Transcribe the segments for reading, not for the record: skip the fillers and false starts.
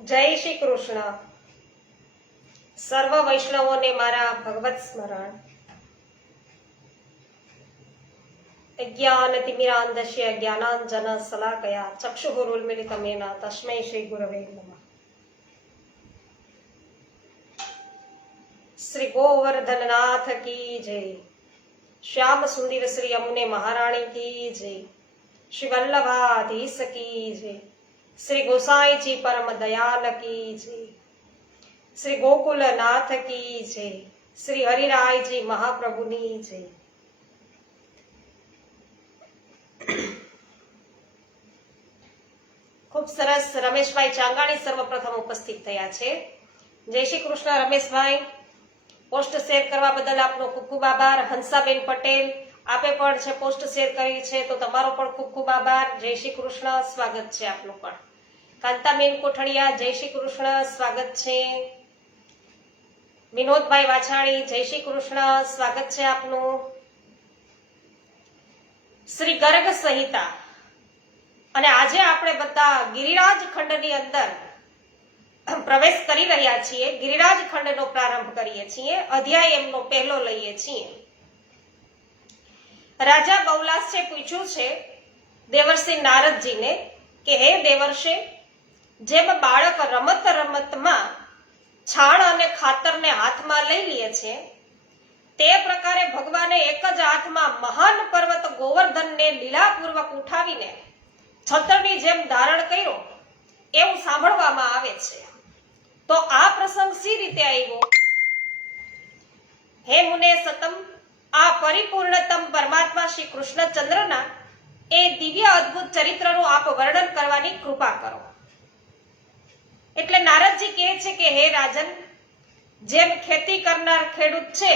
જય શ્રી કૃષ્ણ. સર્વ વૈષ્ણવોને મારા ભગવત સ્મરણ. અજ્ઞાનતિમિરાંધસ્ય જ્ઞાનાંજન શલાકયા ચક્ષુરુન્મિલિતં येन તસ્મૈ શ્રી ગુરવે નમઃ. શ્રી ગોવર્ધનનાથ કી જય. શ્યામ સુંદર શ્રી અમુને મહારાણી કી જય. શ્રી વલ્લભાધીશ કી જય. શ્રી ગોસાઈજી પરમ દયાલ કી જય. શ્રી ગોકુલનાથ કી જય. શ્રી હરિરાયજી મહાપ્રભુની જય. ખૂબ સરસ. રમેશભાઈ ચાંગાણી સર્વપ્રથમ ઉપસ્થિત થયા છે. જય શ્રી કૃષ્ણ રમેશભાઈ. પોસ્ટ શેર કરવા બદલ આપનો ખૂબ ખૂબ આભાર. હંસાબેન પટેલ, આપે પણ છે પોસ્ટ શેર કરી છે, તો તમારો પણ ખૂબ ખૂબ આભાર. જય શ્રી કૃષ્ણ, સ્વાગત છે આપનું પણ. કાંતાબેન કોઠડિયા, જય શ્રી કૃષ્ણ, સ્વાગત છે. વિનોદભાઈ વાછાણી, જય શ્રી કૃષ્ણ, સ્વાગત છે આપનું. શ્રી ગર્ગ સંહિતા, અને આજે આપણે બધા ગિરિરાજ ખંડની અંદર પ્રવેશ કરી રહ્યા છીએ. ગિરિરાજ ખંડનો પ્રારંભ કરીએ છીએ. અધ્યાય એમનો પહેલો લઈએ છીએ. રાજા બૌલાસે પૂછ્યું છે દેવર્ષિ નારદજીને કે હે દેવર્ષે, જેમ બાળક રમત રમતમાં છાણ અને ખાતરને હાથમાં લઈ લે છે, તે પ્રકારે ભગવાને એક જ હાથમાં મહાન પર્વત ગોવર્ધનને લીલાપૂર્વક ઉઠાવીને છત્રની જેમ ધારણ કર્યો એવું સાંભળવામાં આવે છે. તો આ પ્રસંગ સી રીતે આવ્યો? હે મુને સતમ, આ પરિપૂર્ણતમ પરમાત્મા શ્રી કૃષ્ણચંદ્રના એ દિવ્ય અદ્ભુત ચરિત્રનું આપ વર્ણન કરવાની કૃપા કરો. એટલે નારદજી કહે છે કે હે રાજન, જેમ ખેતી કરનાર ખેડૂત છે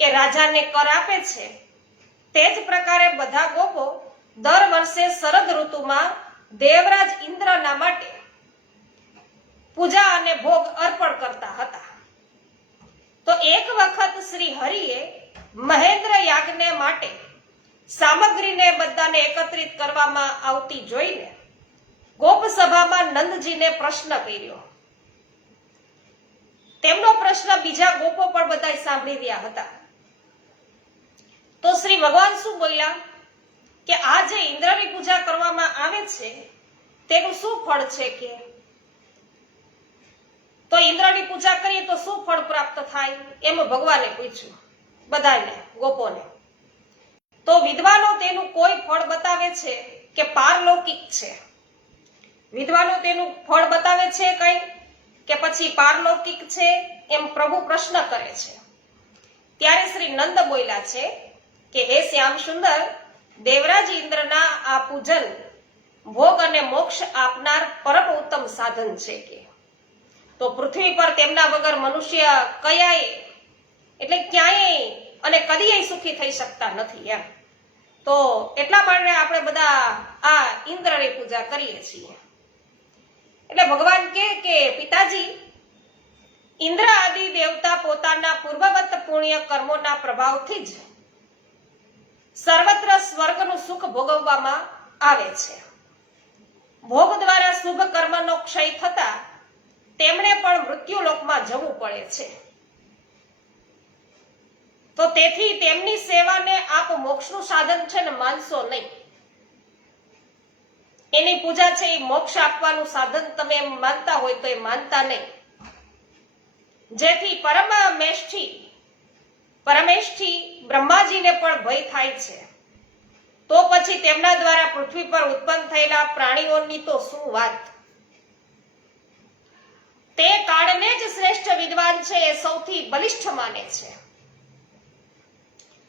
એ રાજાને કર આપે છે, તે જ પ્રકારે બધા ગોપો દર વર્ષે શરદ ઋતુમાં દેવરાજ ઇન્દ્રના માટે પૂજા અને ભોગ અર્પણ કરતા હતા. તો એક વખત શ્રી હરિએ મહેન્દ્ર યાગને માટે સામગ્રીને બધાને એકત્રિત કરવામાં આવતી જોઈને ગોપ સભામાં નંદજીને પ્રશ્ન કર્યો. તેમનો પ્રશ્ન બીજા ગોપો પણ બધા સાંભળી રહ્યા હતા. તો શ્રી ભગવાન શું બોલ્યા કે આ જે ઇન્દ્રની પૂજા કરવામાં આવે છે તેનું શું ફળ છે? કે તો ઇન્દ્રની પૂજા કરીએ તો શું ફળ પ્રાપ્ત થાય? એમ ભગવાને પૂછ્યું બધાને, ગોપોને. તો વિદ્વાનો તેનું કોઈ ફળ બતાવે છે કે પારલૌકિક છે? વિદ્વાનો તેનું ફળ બતાવે છે કઈ કે પછી પારલૌકિક છે? એમ પ્રભુ પ્રશ્ન કરે છે. ત્યારે શ્રી નંદ બોલ્યા છે કે હે શ્યામ સુંદર, દેવરાજ ઇન્દ્રના આ પૂજન ભોગ અને મોક્ષ આપનાર પરમ ઉત્તમ સાધન છે. કે તો પૃથ્વી પર તેમના વગર મનુષ્ય કયાય એટલે ક્યાંય અને કદીય સુખી થઈ શકતા નથી એમ. તો એટલા માટે આપણે બધા આ ઇન્દ્રની પૂજા કરીએ છીએ. એટલે ભગવાન કે પિતાજી, ઇન્દ્ર આદિ દેવતા પોતાના પૂર્વવત પુણ્ય કર્મોના પ્રભાવથી જ સર્વત્ર સ્વર્ગનું સુખ ભોગવવામાં આવે છે. ભોગ દ્વારા શુભ કર્મનો ક્ષય થતા તેમણે પણ મૃત્યુલોકમાં જવું પડે છે. તો તેથી તેમની સેવાને આપ મોક્ષનું સાધન છે ને માનશો નહીં. એની પૂજા છે એ મોક્ષ આપવાનું સાધન તમે એમ માનતા હોય તો એ માનતા નહીં. જેથી પરમેષ્ઠી બ્રહ્માજીને પણ ભય થાય છે. તો પછી તેમના દ્વારા પૃથ્વી પર ઉત્પન્ન થયેલા પ્રાણીઓની તો શું વાત? તે કાળને જ શ્રેષ્ઠ વિદ્વાન છે એ સૌથી બલિષ્ઠ માને છે.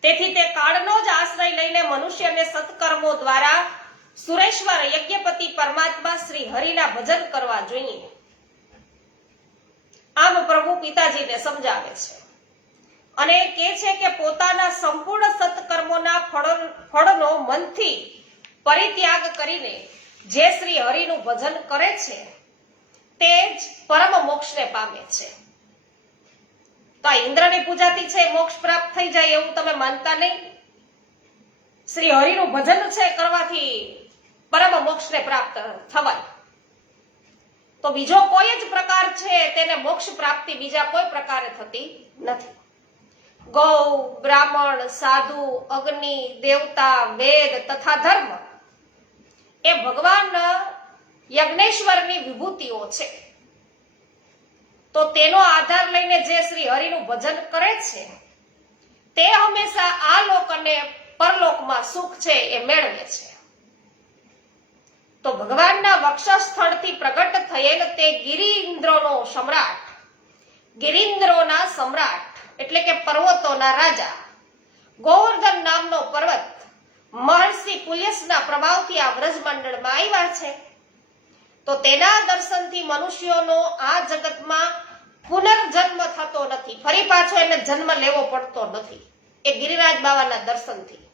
તેથી તે કાળનો જ આશ્રય લઈને મનુષ્યને સત્કર્મો દ્વારા સુરેશ્વર યજ્ઞપતિ પરમાત્મા શ્રી હરિના ભજન કરવા જોઈએ. આમ પ્રભુ પિતાજીને સમજાવે છે અને કહે છે કે પોતાના સંપૂર્ણ સત્કર્મોના ફળનો મનથી પરિત્યાગ કરીને જે શ્રી હરિનું ભજન કરે છે તે જ પરમ મોક્ષને પામે છે. તો આ ઇન્દ્રની પૂજાથી છે મોક્ષ પ્રાપ્ત થઈ જાય એવું તમે માનતા નહીં. શ્રી હરિનું ભજન છે કરવાથી પરમ મોક્ષને પ્રાપ્ત થવાય. તો બીજો કોઈ જ પ્રકાર છે તેને મોક્ષ પ્રાપ્તિ બીજા કોઈ પ્રકારે થતી નથી. ગૌ, બ્રાહ્મણ, સાધુ, અગ્નિ, દેવતા, વેદ તથા ધર્મ એ ભગવાન યજ્ઞેશ્વરની વિભૂતિઓ છે. તો તેનો આધાર લઈને જે શ્રી હરિનું ભજન કરે છે તે હંમેશા આ લોક અને પરલોકમાં સુખ છે એ મેળવે છે. તો ભગવાનના વક્ષસ્થળથી પ્રગટ થયેલ તે ગિરીન્દ્રોનો સમ્રાટ, ગિરીન્દ્રોના સમ્રાટ એટલે કે પર્વતોના રાજા ગોવર્ધન નામનો પર્વત મહર્ષિ પુલ્યસના પ્રભાવથી આ વ્રજમંડળમાં આવ્યા છે. તો તેના દર્શનથી મનુષ્યોનો આ જગતમાં પુનર્જન્મ થતો નથી, ફરી પાછો એને જન્મ લેવો પડતો નથી એ ગિરિરાજ બાવાના દર્શનથી.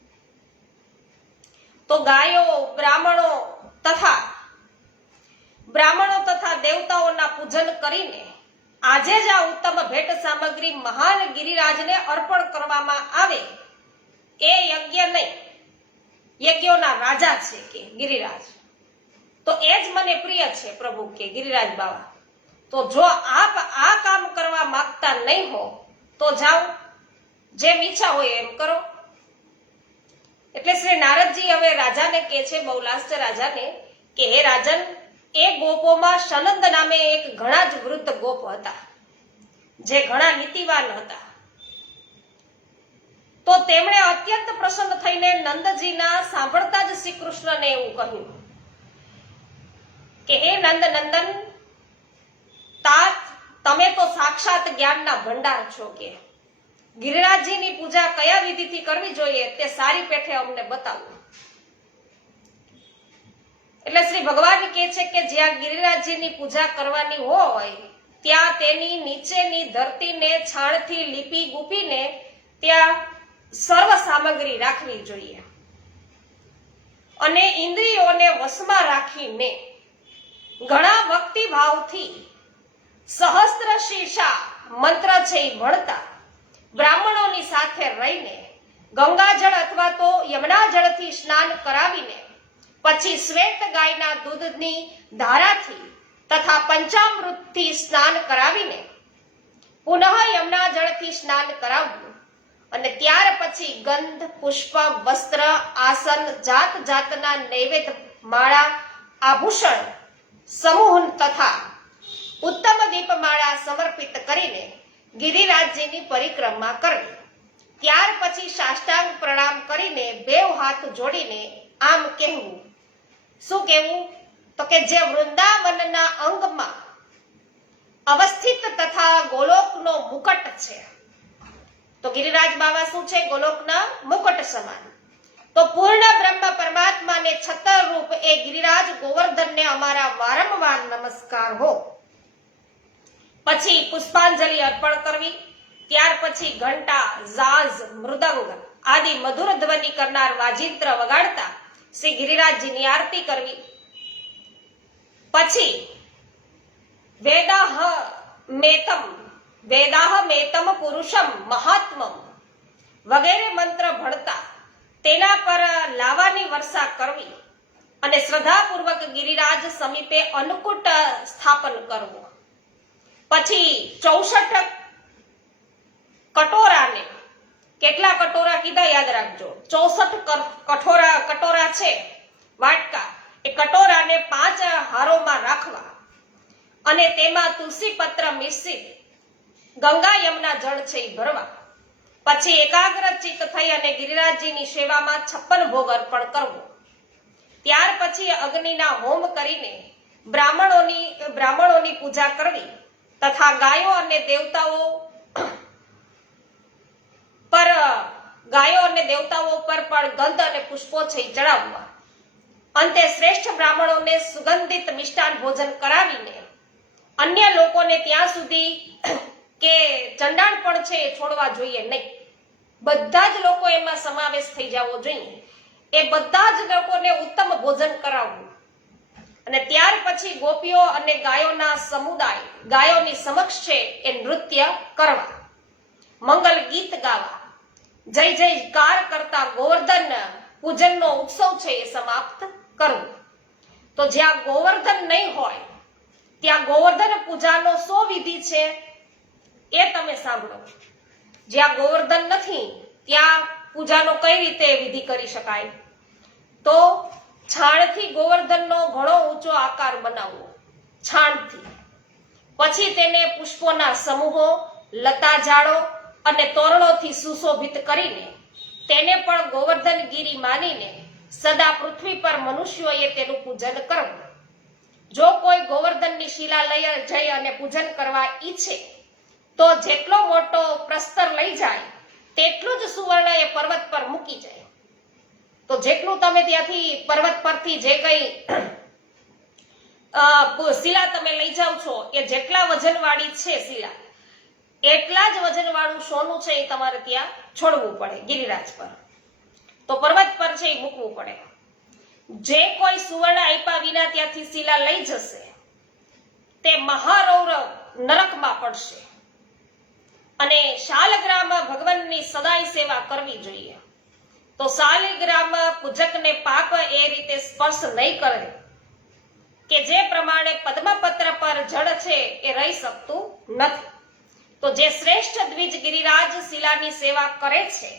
તો ગાયો, બ્રાહ્મણો તથા દેવતાઓના પૂજન કરીને આજે જ આ ઉત્તમ ભેટ સામગ્રી મહાન ગિરિરાજને અર્પણ કરવામાં આવે એ યજ્ઞ નહીં, યજ્ઞોના રાજા છે કે ગિરિરાજ. તો એ જ મને પ્રિય છે પ્રભુ કે ગિરિરાજ બાવા. તો જો આપ આ કામ કરવા માંગતા નહીં હો તો જાઓ, જેમ ઈચ્છા હોય એમ કરો. એટલે શ્રી નારદજી હવે રાજાને કહે છે, બહુલાસ્ય રાજાને, કે હે રાજન, એ ગોપોમાં સનંદ નામે એક ઘણા જ વૃદ્ધ ગોપ હતા જે ઘણા નીતિવાન હતા. તો તેમણે અત્યંત પ્રસન્ન થઈને નંદજીના સાંભળતા જ શ્રી કૃષ્ણને એવું કહ્યું કે હે નંદ નંદન, તાત તમે તો સાક્ષાત જ્ઞાનના ભંડાર છો કે ગિરિરાજજીની પૂજા કયા વિધિથી કરવી જોઈએ તે સારી પેઠે અમને બતાવો. એટલે શ્રી ભગવાન કહે છે કે જ્યાં ગિરિરાજજીની પૂજા કરવાની હોય ત્યાં તેની નીચેની ધરતીને છાણથી લીપી ગુપીને ત્યાં સર્વ સામગ્રી રાખવી જોઈએ અને ઇન્દ્રિયોને વશમાં રાખીને ઘણા ભક્તિભાવથી સહસ્ત્ર શીર્ષા મંત્ર છે એ ભણતા બ્રાહ્મણોની સાથે રહીને ગંગાજળ અથવા તો યમુના જળથી સ્નાન કરાવીને પછી શ્વેત ગાયના દૂધની ધારાથી તથા પંચામૃતથી સ્નાન કરાવીને પુનઃ યમુના જળથી સ્નાન કરાવવું અને ત્યાર પછી ગંધ, પુષ્પ, વસ્ત્ર, આસન, જાત જાતના નૈવેદ્ય, માળા, આભૂષણ સમૂહ તથા ઉત્તમ દીપમાળા સમર્પિત કરીને ગિરિરાજજીની પરિક્રમા કરવી. ત્યાર પછી સાષ્ટાંગ પ્રણામ કરીને બેવ હાથ જોડીને આમ કહેવું. શું કહેવું? તો કે જે વૃંદાવનના અંગમાં અવસ્થિત તથા ગોલોકનો મુકટ છે. તો ગિરિરાજ બાવા શું છે? ગોલોકના મુકટ સમાન. તો પૂર્ણ બ્રહ્મ પરમાત્માને છત્ર રૂપ એ ગિરિરાજ ગોવર્ધનને અમારા વારંવાર નમસ્કાર હો. પછી પુષ્પાંજલિ અર્પણ કરવી. ત્યાર પછી ઘંટા, ઝાઝ, મૃદંગ આદિ મધુર ધ્વનિ કરનાર વાજિંત્ર વગાડતા શ્રી ગિરિરાજજીની આરતી કરવી. પછી વેદાહ મેતમ પુરુષમ મહાત્મમ વગેરે મંત્ર ભણતા તેના પર લાવાની વર્ષા કરવી અને શ્રદ્ધાપૂર્વક ગિરિરાજ સમીપે અન્નકૂટ સ્થાપન કરવું. પછી 64 કટોરાને, કેટલા કટોરા કીધા યાદ રાખજો, 64 કટોરા છે વાટકા, એ કટોરાને 5 હારોમાં રાખવા અને તેમાં તુલસી પત્ર મિશ્રિત ગંગા યમુના જળ છે એ ભરવા. પછી એકાગ્ર ચિત્ત થઈ અને ગિરિરાજજીની સેવામાં 56 ભોગ અર્પણ કરવો. ત્યાર પછી અગ્નિના હોમ કરીને બ્રાહ્મણોની પૂજા કરવી તથા ગાયો અને દેવતાઓ પર પણ ગંધ અને પુષ્પો છે ચડાવવા. અંતે શ્રેષ્ઠ બ્રાહ્મણોને સુગંધિત મિષ્ટાન ભોજન કરાવીને અન્ય લોકોને ત્યાં સુધી કે ચંડાણપણ છે એ છોડવા જોઈએ નહીં. બધા જ લોકો એમાં સમાવેશ થઈ જવો જોઈએ. એ બધા જ લોકોને ઉત્તમ ભોજન કરાવવું અને ત્યાર પછી ગોપીઓ અને ગાયોના સમુદાય ગાયોની સમક્ષ છે એ નૃત્ય કરવા, મંગલ ગીત ગાવા, જય જયકાર કરતા ગોવર્ધન પૂજનનો ઉત્સવ છે એ સમાપ્ત કરવો. તો જ્યાં ગોવર્ધન નહીં હોય ત્યાં ગોવર્ધન પૂજાનો શો વિધિ છે એ તમે સાંભળો. જ્યાં ગોવર્ધન નથી ત્યાં પૂજાનો કઈ રીતે વિધિ કરી શકાય? તો છાણથી ગોવર્ધનનો ઘણો ઊંચો આકાર બનાવવો, છાણથી. પછી તેને પુષ્પોના સમૂહો, લતા ઝાડો અને તોરણોથી સુશોભિત કરીને તેને પણ ગોવર્ધનગીરી માનીને સદા પૃથ્વી પર મનુષ્યોએ તેનું પૂજન કરવું. જો કોઈ ગોવર્ધનની શિલા લઈ જઈ અને પૂજન કરવા ઈચ્છે તો જેટલો મોટો પ્રસ્તર લઈ જાય તેટલું જ સુવર્ણ એ પર્વત પર મૂકી જાય. તો જેટલું તમે ત્યાંથી પર્વત પરથી જે કઈ શિલા તમે લઈ જાઓ છો એ જેટલા વજનવાળી છે શિલા, એટલા જ વજનવાળું સોનું છે એ તમારે ત્યાં છોડવું પડે ગિરિરાજ પર. તો પર્વત પર છે એ મૂકવું પડે. જે કોઈ સુવર્ણ આપ્યા વિના ત્યાંથી શિલા લઈ જશે તે મહારૌરવ નરકમાં પડશે. અને શાલગ્રામ ભગવાનની સદાય સેવા કરવી જોઈએ. તો શાલગ્રામ પૂજકને પાપ એ રીતે સ્પર્શ નહીં કરે કે જે પ્રમાણે પદ્મપત્ર પર જળ છે એ રહી શકતું નથી. તો જે શ્રેષ્ઠ દ્વિજ ગિરિરાજ શિલાની સેવા કરે છે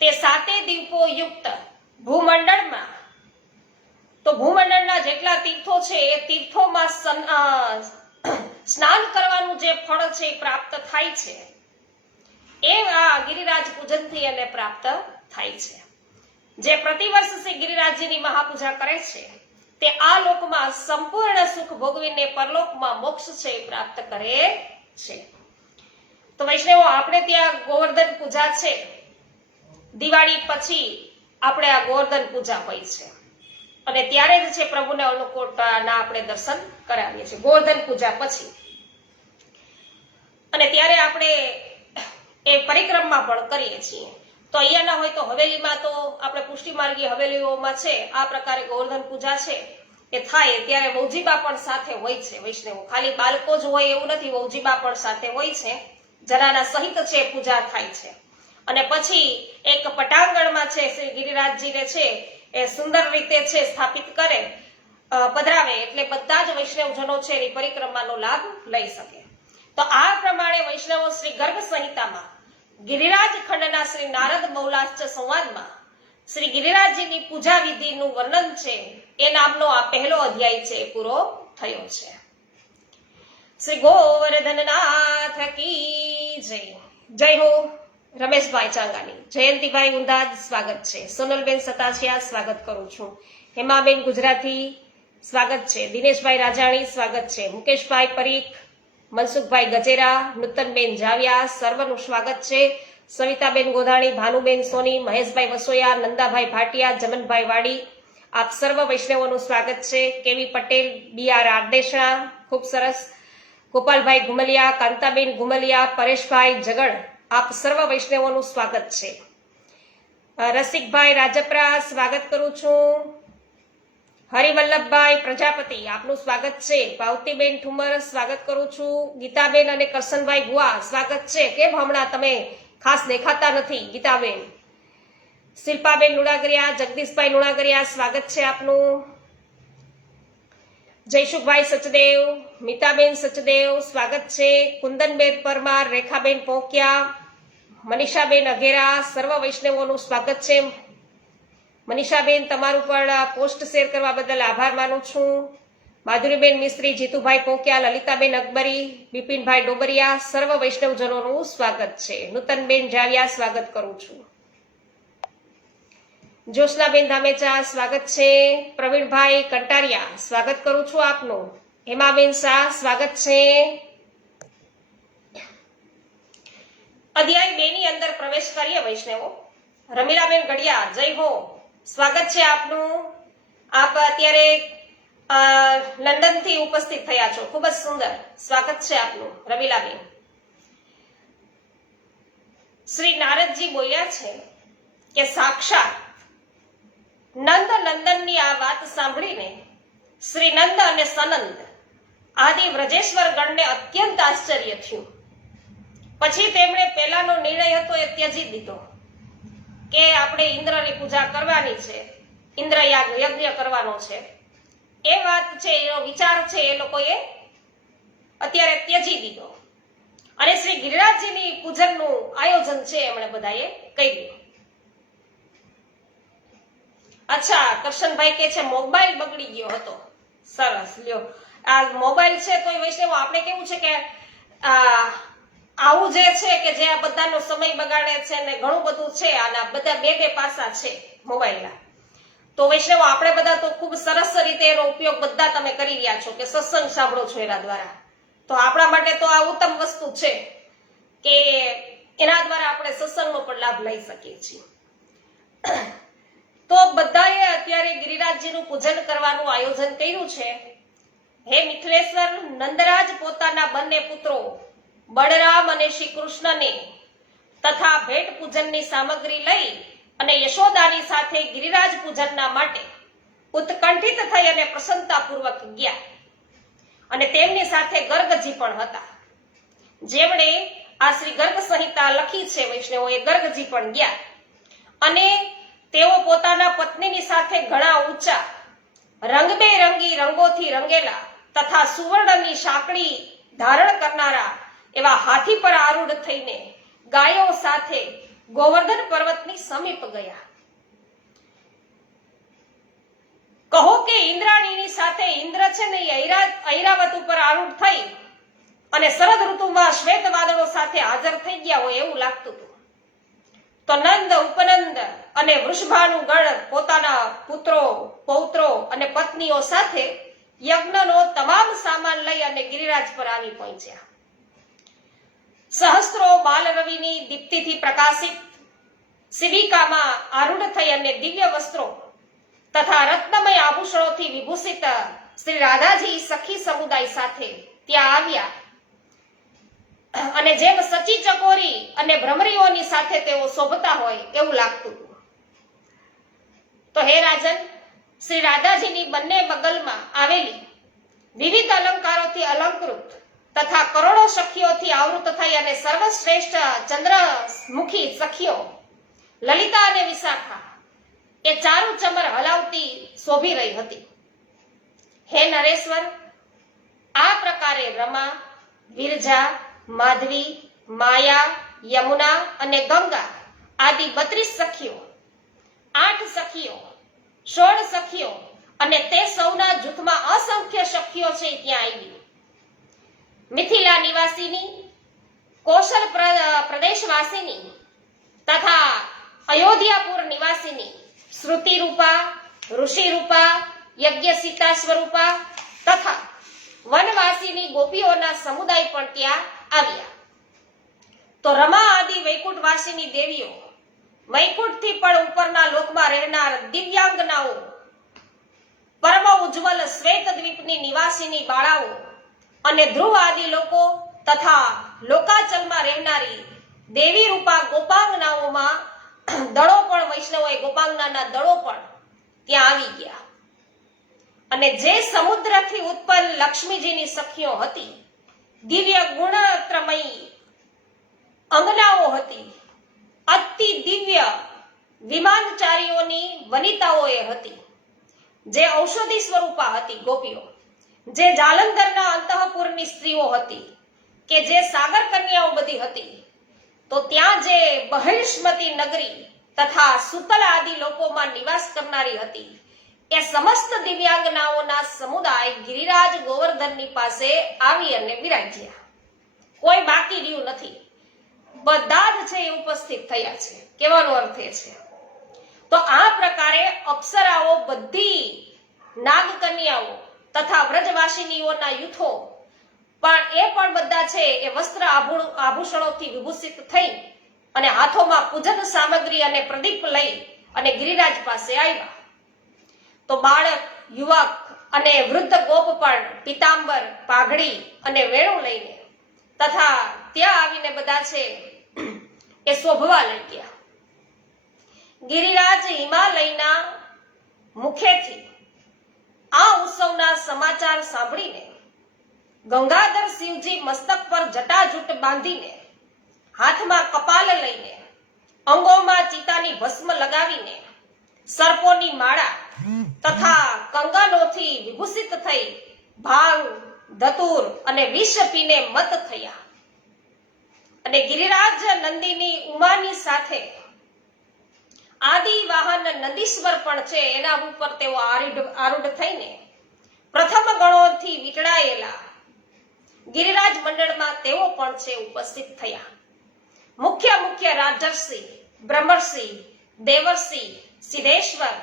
તે 7 દીપો યુક્ત ભૂમંડળમાં, તો ભૂમંડળના જેટલા તીર્થો છે એ તીર્થોમાં સ્નાન કરવાનું જે ફળ છે એ પ્રાપ્ત થાય છે એ આ ગિરિરાજ પૂજનથી એને પ્રાપ્ત થાય છે. જે પ્રતિવર્ષ શ્રી ગિરિરાજજીની મહાપૂજા કરે છે તે આ લોકમાં સંપૂર્ણ સુખ ભોગવીને પરલોકમાં મોક્ષ છે એ પ્રાપ્ત કરે છે. તો વૈષ્ણવો, આપણે ત્યાં ગોવર્ધન પૂજા છે, દિવાળી પછી આપણે આ ગોવર્ધન પૂજા હોય છે અને ત્યારે જ છે પ્રભુને અન્નકૂટના આપણે દર્શન કરાવીએ છીએ ગોવર્ધન પૂજા પછી. અને ત્યારે આપણે એ પરિક્રમા પણ કરીએ છીએ. તો અહીંયા ના હોય તો હવેલીમાં, તો આપણે પુષ્ટિમાર્ગી હવેલીઓમાં છે આ પ્રકારે ગોવર્ધન પૂજા છે એ થાય ત્યારે વૌજીબા પણ સાથે હોય છે. વૈષ્ણવો, ખાલી બાળકો જ હોય એવું નથી, વૌજીબા પણ સાથે હોય છે. જનાના સહિત છે પૂજા થાય છે. અને પછી એક પટાંગણમાં છે શ્રી ગિરિરાજજીને છે એ સુંદર રીતે છે સ્થાપિત કરે, પધરાવે, એટલે બધા જ વૈષ્ણવજનો છે એની પરિક્રમાનો લાભ લઈ શકે. તો આ પ્રમાણે વૈષ્ણવો શ્રી ગર્ગ સંહિતામાં ગિરિરાજ ખંડના શ્રી નારદ મૌલાશ્ચ સંવાદમાં શ્રી ગિરિરાજજીની પૂજા વિધિનું વર્ણન છે એ નામનો આ પહેલો અધ્યાય છે એ પૂરો થયો છે. શ્રી ગોવર્ધનનાથ કી જય. જય હો. રમેશભાઈ ચાંગાની, જયંતિભાઈ ઉંદાદ સ્વાગત છે, સોનલબેન સતાસિયા સ્વાગત કરું છું, હેમાબેન ગુજરાતી સ્વાગત છે, દિનેશભાઈ રાજાણી સ્વાગત છે, મુકેશભાઈ પરીખ, મનસુખભાઈ ગજેરા, નૂતનબેન જાવિયા, સર્વનું સ્વાગત છે, સવિતાબેન ગોધાણી, ભાનુબેન સોની, મહેશભાઈ વસોયા, નંદાભાઈ ભાટિયા, જમનભાઈ વાડી, આપ સર્વ વૈષ્ણવોનું સ્વાગત છે. કેવી પટેલ, BR આરદેશણા, ખૂબ સરસ, ગોપાલભાઈ ગુમલિયા, કાંતાબેન ગુમલિયા, પરેશભાઈ જગડ, આપ સર્વ વૈષ્ણવોનું સ્વાગત છે. રસિકભાઈ રાજપરા સ્વાગત કરું છું. હરિવલ્લભભાઈ પ્રજાપતિ, આપનું સ્વાગત છે. પાવતીબેન ઠુમર સ્વાગત કરું છું. ગીતાબેન અને કરશનભાઈ ગુવા સ્વાગત છે. કેમ હમણાં તમે ખાસ દેખાતા નથી ગીતાબેન? શિલ્પાબેન લુણાગરિયા, જગદીશભાઈ લુણાગરિયા સ્વાગત છે આપનું. જયસુખભાઈ સચદેવ, મિતાબેન સચદેવ સ્વાગત છે. કુંદનબેન પરમાર, રેખાબેન પોકિયા, મનીષાબેન અઘેરા, સર્વ વૈષ્ણવોનું સ્વાગત છે. મનીષાબેન, તમારું પણ પોસ્ટ શેર કરવા બદલ આભાર માનું છું. માધુરીબેન મિસ્ત્રી, જીતુભાઈ પોકિયા, લલિતાબેન અકબરી, બિપિનભાઈ ડોબરિયા, સર્વ વૈષ્ણવજનોનું સ્વાગત છે. નૂતનબેન જાવિયા સ્વાગત કરું છું. જ્યોત્સનાબેન ધામેચા સ્વાગત છે. પ્રવીણભાઈ કંટારિયા સ્વાગત કરું છું આપનું. હેમાબેન શાહ સ્વાગત છે. અધ્યાય 2 ની અંદર પ્રવેશ કરીએ વૈષ્ણવો. રમીલાબેન ગડિયા, જય હો, સ્વાગત છે આપનું. આપ અત્યારે લંડન થી ઉપસ્થિત થયા છો, ખૂબ જ સુંદર સ્વાગત છે આપનું રમીલાબેન. શ્રી નારદજી બોલ્યા છે કે સાક્ષાત નંદ નંદનની આ વાત સાંભળીને શ્રી નંદ અને સનંદ આદિ વ્રજેશ્વર ગણને અત્યંત આશ્ચર્ય થયું. પછી તેમણે પહેલાનો નિર્ણય હતો એ ત્યજી દીધો કે આપણે ઇન્દ્રની પૂજા કરવાની છે, ઇન્દ્રયાગ યજ્ઞ કરવાનો છે. એ વાત છે, એનો વિચાર છે એ લોકોએ અત્યારે ત્યજી દીધો અને શ્રી ગિરિરાજજીની પૂજનનું આયોજન છે એમણે બધાએ કર્યું. અચ્છા, કરશનભાઈ કે છે મોબાઈલ બગડી ગયો હતો. સરસ, લ્યો આ મોબાઈલ છે તો વૈષ્ણવ આપણે કેવું છે કે આવું જે છે કે જે આ બધાનો સમય બગાડે છે ને ઘણું બધું છે, આના બધા બે પાસા છે મોબાઈલના. તો વૈષ્ણવ આપણે બધા તો ખૂબ સરસ રીતે એનો ઉપયોગ બધા તમે કરી રહ્યા છો કે સત્સંગ સાંભળો છો એના દ્વારા. તો આપણા માટે તો આ ઉત્તમ વસ્તુ છે કે એના દ્વારા આપણે સત્સંગનો પણ લાભ લઈ શકીએ છીએ. તો બધાએ અત્યારે ગિરિરાજજીનું પૂજન કરવાનું આયોજન કર્યું છે. હે મિથિલેશ્વર, નંદરાજ પોતાના બંને પુત્રો બળરામ અને શ્રી કૃષ્ણને તથા ભેટ પૂજનની સામગ્રી લઈ અને યશોદાની સાથે ગિરિરાજ પૂજનના માટે ઉત્કંઠિત થઈ અને પ્રસન્નતાપૂર્વક ગયા. અને તેમની સાથે ગર્ગજી પણ હતા, જેમણે આ શ્રી ગર્ગ સંહિતા લખી છે વૈષ્ણવોએ. ગર્ગજી પણ ગયા અને તેઓ પોતાના પત્નીની સાથે ઘણા ઊંચા રંગબેરંગી રંગોથી રંગેલા તથા સુવર્ણની સાંકળી ધારણ કરનારા એવા હાથી પર આરૂઢ થઈને ગાયો સાથે ગોવર્ધન પર્વતની સમીપ ગયા. કહો કે ઇન્દ્રાણીની સાથે ઇન્દ્ર છે ને ઐરાવત ઉપર આરૂઢ થઈ અને શરદ ઋતુમાં શ્વેત વાદળો સાથે હાજર થઈ ગયા હોય એવું લાગતું હતું. તો નંદ, ઉપનંદ અને વૃષભાનું ગણ પોતાના પુત્રો, પૌત્રો અને પત્નીઓ સાથે યજ્ઞનો તમામ સામાન લઈ અને ગિરિરાજ પર આવી પહોંચ્યા. સહસ્ત્રો બાલરવિની દીપ્તિથી પ્રકાશિત શિવિકામાં આરૂઢ થઈ અને દિવ્ય વસ્ત્રો તથા રત્નમય આભૂષણોથી વિભૂષિત શ્રી રાધાજી સખી સમુદાય સાથે ત્યાં આવ્યા અને જેમ સચી ચકોરી અને ભ્રમરીઓની સાથે તેઓ શોભતા હોય એવું લાગતું હતું. તો હે રાજન, શ્રી રાધાજીની બંને બગલમાં આવેલી વિવિધ અલંકારોથી અલંકૃત તથા કરોડો સખીઓથી આવૃત થઈ અને સર્વશ્રેષ્ઠ ચંદ્રમુખી સખીઓ લલિતા અને વિશાખા એ ચારુ ચમર હલાવતી શોભી રહી હતી. હે નરેશ્વર, આ પ્રકારે રમા, વિરજા, માધવી, માયા, યમુના અને ગંગા આદિ 32 સખીઓ, 8 સખીઓ, 16 સખીઓ અને તે સૌના જૂથમાં અસંખ્ય સખીઓ છે ત્યાં આવી. મિથિલા નિવાસીની, કૌશલ પ્રદેશવાસીની તથા અયોધ્યાપુર નિવાસીની, શ્રુતિ રૂપા, ઋષિ રૂપા, યજ્ઞ સીતા સ્વરૂપા તથા વનવાસીની ગોપીઓના સમુદાય પણ ત્યાં આવ્યા. તો રમા આદિ વૈકુંઠવાસીની દેવીઓ, વૈકુંઠથી પણ ઉપરના લોકમાં રહેનાર દિવ્યાંગનાઓ, પરમ ઉજ્જવલ શ્વેત દ્વીપની નિવાસીની બાળાઓ અને ધ્રુવ આદિ લોકો તથા લોકાચલમાં રહેનારી દેવી રૂપા ગોપાંગનાઓમાં દળો પણ, વૈષ્ણવોએ ગોપાંગનાના દળો પણ ત્યાં આવી ગયા. અને જે સમુદ્રથી ઉત્પન્ન લક્ષ્મીજીની સખીઓ હતી, દિવ્ય ગુણત્રમયી અંગનાઓ હતી, અતિ દિવ્ય વિમાનચારીઓની વનિતાઓએ હતી, જે ઔષધિ સ્વરૂપા હતી ગોપીઓ, જે જાલંધરના અંતઃપુરની સ્ત્રીઓ હતી, કે જે સાગર કન્યાઓ બધી હતી. તો ત્યાં જે બહિષ્મતી નગરી તથા સુતલ આદિ લોકોમાં નિવાસ કરનારી હતી, એ સમસ્ત દિવ્યાંગનાઓના સમુદાય ગિરિરાજ ગોવર્ધનની પાસે આવી અને બિરાજ્યા. કોઈ બાકી રહ્યું નથી, બધા જ છે એ ઉપસ્થિત થયા છે. કહેવાનો અર્થ એ છે. તો આ પ્રકારે અપ્સરાઓ બધી નાગકન્યાઓ તથા વ્રજવાસિનીઓના યુથો પણ એ પણ બધા છે એ વસ્ત્ર આભૂષણોથી વિભૂષિત થઈ અને હાથોમાં પૂજન સામગ્રી અને પ્રદીપ લઈ અને ગિરિરાજ પાસે આવ્યા. તો બાળક, યુવક અને વૃદ્ધ ગોપ પણ પીતાંબર, પાઘડી અને વેણું લઈને તથા ત્યાં આવીને બધા છે એ શોભવા લાગ્યા. ગિરિરાજ હિમાલયના મુખેથી આ ઉત્સવના સમાચાર સાંભળીને ગંગાધર શિવજી મસ્તક પર જટાજૂટ બાંધીને, હાથમાં કપાલ લઈને, અંગોમાં ચિતાની ભસ્મ લગાવીને, સર્પોની માળા તથા કંગનોથી વિભૂષિત થઈ ભાંગ, ધતુર અને વિષ પીને મત થયા. અને ગિરિરાજ નંદીની ઉમાની સાથે આદિ વાહન નંદીશ્વર પણ છે, એના ઉપર તેઓ આરૂઢ થઈને પ્રથમ ગણોથી વીંટળાયેલા ગિરિરાજ મંડળમાં તેઓ પણ છે ઉપસ્થિત થયા. મુખ્ય રાજર્ષિ, બ્રહ્મર્ષિ, દેવર્ષિ, સિદ્ધેશ્વર,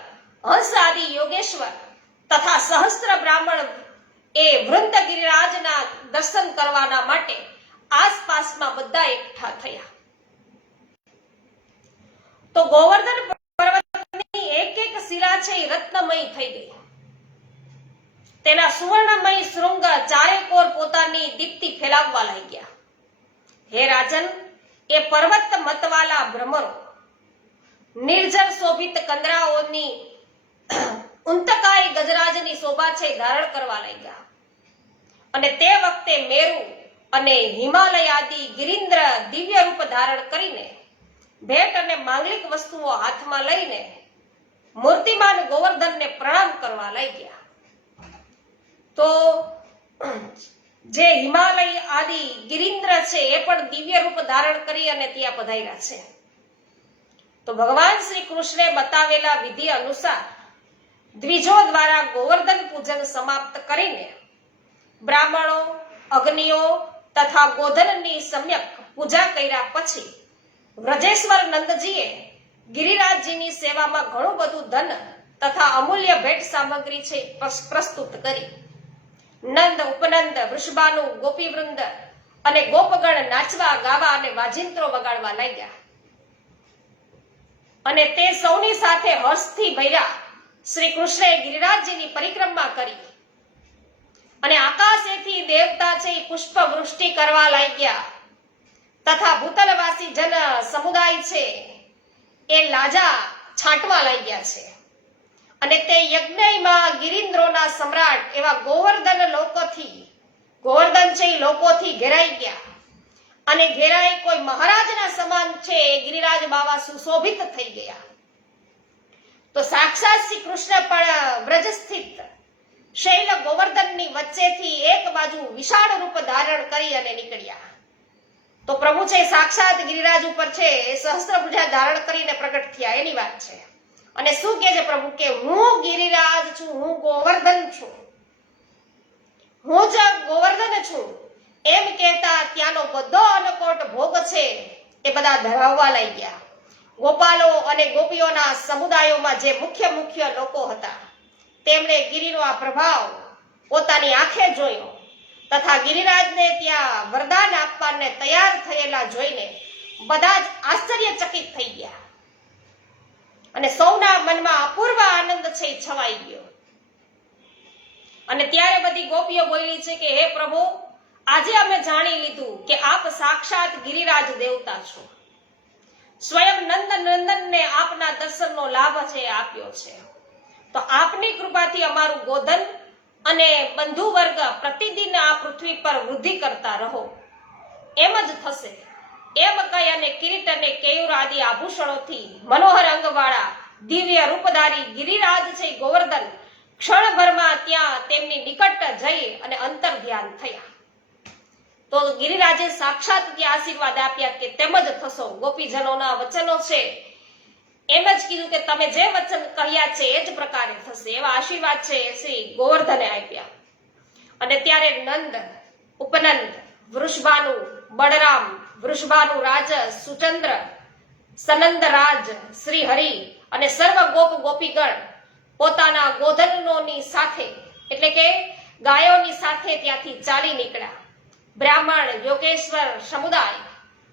હંસ આદિ યોગેશ્વર તથા સહસ્ત્ર બ્રાહ્મણ એ વૃંદ ગિરિરાજના દર્શન કરવાના માટે આસપાસમાં બધા એકઠા થયા. તો ગોવર્ધન પર્વતની એક શિલા છે એ રત્નમય થઈ ગઈ. તેના સુવર્ણમય શૃંગ ચારેકોર પોતાની દીપ્તિ ફેલાવવા લાગ્યા. હે રાજન, એ પર્વત મતવાલા ભ્રમરો નિર્જર શોભિત કંદરાઓની ઉંતકાય ગજરાજની શોભા છે ધારણ કરવા લાગ્યા. અને તે વખતે મેરુ અને હિમાલય આદિ ગિરિન્દ્ર દિવ્ય રૂપ ધારણ કરીને ભેટ અને માંગલિક વસ્તુઓ હાથમાં લઈને મૂર્તિમાન ગોવર્ધનને પ્રણામ કરવા લાગ્યા. તો જે હિમાલય આદિ ગિરિન્દ્ર છે એ પણ દિવ્ય રૂપ ધારણ કરી અને ત્યાં પધાર્યા છે. તો ભગવાન શ્રી કૃષ્ણે બતાવેલા વિધિ અનુસાર દ્વિજો દ્વારા ગોવર્ધન પૂજન સમાપ્ત કરીને બ્રાહ્મણો, અગ્નિઓ તથા ગોધનની સમ્યક પૂજા કર્યા પછી વ્રજેશ્વર નંદજીએ ગિરિરાજજીની સેવામાં ઘણું બધું ધન તથા અમૂલ્ય ભેટ સામગ્રી છે પ્રસ્તુત કરી. નંદ, ઉપનંદ, વૃષભાનુ, ગોપીવૃંદ અને ગોપગણ નાચવા, ગાવા અને વાજિંત્રો વગાડવા લાગ્યા. અને તે સૌની સાથે હર્ષથી ભર્યા શ્રી કૃષ્ણએ ગિરિરાજજીની પરિક્રમા કરી અને આકાશેથી દેવતા છે પુષ્પ વૃષ્ટિ કરવા લાગ્યા તથા ભૂતલવાસી જન સમુદાય છે એ લાજા છાંટવા લાગ્યા છે. અને તે યજ્ઞમાં ગિરિન્દ્રોના સમ્રાટ એવા ગોવર્ધન છે લોકોથી ઘેરાઈ ગયા. અને ઘેરાઈ કોઈ મહારાજના સમાન છે ગિરિરાજ બાવા સુશોભિત થઈ ગયા. તો સાક્ષાત શ્રી કૃષ્ણ પણ વ્રજ સ્થિત શૈલ ગોવર્ધનની વચ્ચેથી એક બાજુ વિશાળ રૂપ ધારણ કરી અને નીકળ્યા. તો પ્રભુ છે સાક્ષાત ગિરિરાજ ઉપર છે એ સહસ્ત્રભુજા ધારણ કરીને પ્રગટ થયા એની વાત છે. અને શું કહે છે પ્રભુ કે હું ગિરિરાજ છું, હું ગોવર્ધન છું, હું જ ગોવર્ધન છું એમ કહેતા ત્યાંનો બધો અનકોટ ભોગ છે એ બધા ધરાવવા લાગ્યા. ગોપાલો અને ગોપીઓના સમુદાયોમાં જે મુખ્ય લોકો હતા તેમણે ગિરિનો આ પ્રભાવ પોતાની આંખે જોયો તથા ગિરિરાજને ત્યાં વરદાન આપવાને તૈયાર થયેલા જોઈને બધા જ આશ્ચર્યચકિત થઈ ગયા. અને સૌના મનમાં અપૂર્વ આનંદ છે છવાઈ ગયો. અને ત્યારે બધી ગોપીઓ બોલી છે કે હે પ્રભુ, આજે અમે જાણી લીધું કે આપ સાક્ષાત ગિરિરાજ દેવતા છો. સ્વયં નંદનંદનને આપના દર્શનનો લાભ છે આપ્યો છે. તો આપની કૃપાથી અમારું ગોધન અને બંધુ વર્ગ પ્રતિદિન આ પૃથ્વી પર વૃદ્ધિ કરતા રહો એમ જ થશે એમ કહી અને કિરીટ અને કેયુર આદિ આભૂષણોથી મનોહર અંગવાળા દિવ્ય રૂપધારી ગિરિરાજ છે ગોવર્ધન ક્ષણભરમાં ત્યાં તેમની નિકટ જઈ અને અંતર ધ્યાન થયા. તો ગિરિરાજે સાક્ષાત ત્યાં આશીર્વાદ આપ્યા કે તેમ જ થશો. ગોપીજનોના વચનો છે એમ જ કીધું કે તમે જે વચન કહ્યા છે એ જ પ્રકારે થશે એવા આશીર્વાદ છે શ્રી ગોવર્ધને આપ્યા. અને ત્યારે નંદ, ઉપનંદ, વૃષભાનુ, બળરામ, વૃષભાનુ રાજ, સુચંદ્ર, સનંદ રાજ, શ્રી હરિ અને સર્વ ગોપીગણ પોતાના ગોધનોની સાથે એટલે કે ગાયોની સાથે ત્યાંથી ચાલી નીકળ્યા. બ્રાહ્મણ, યોગેશ્વર સમુદાય,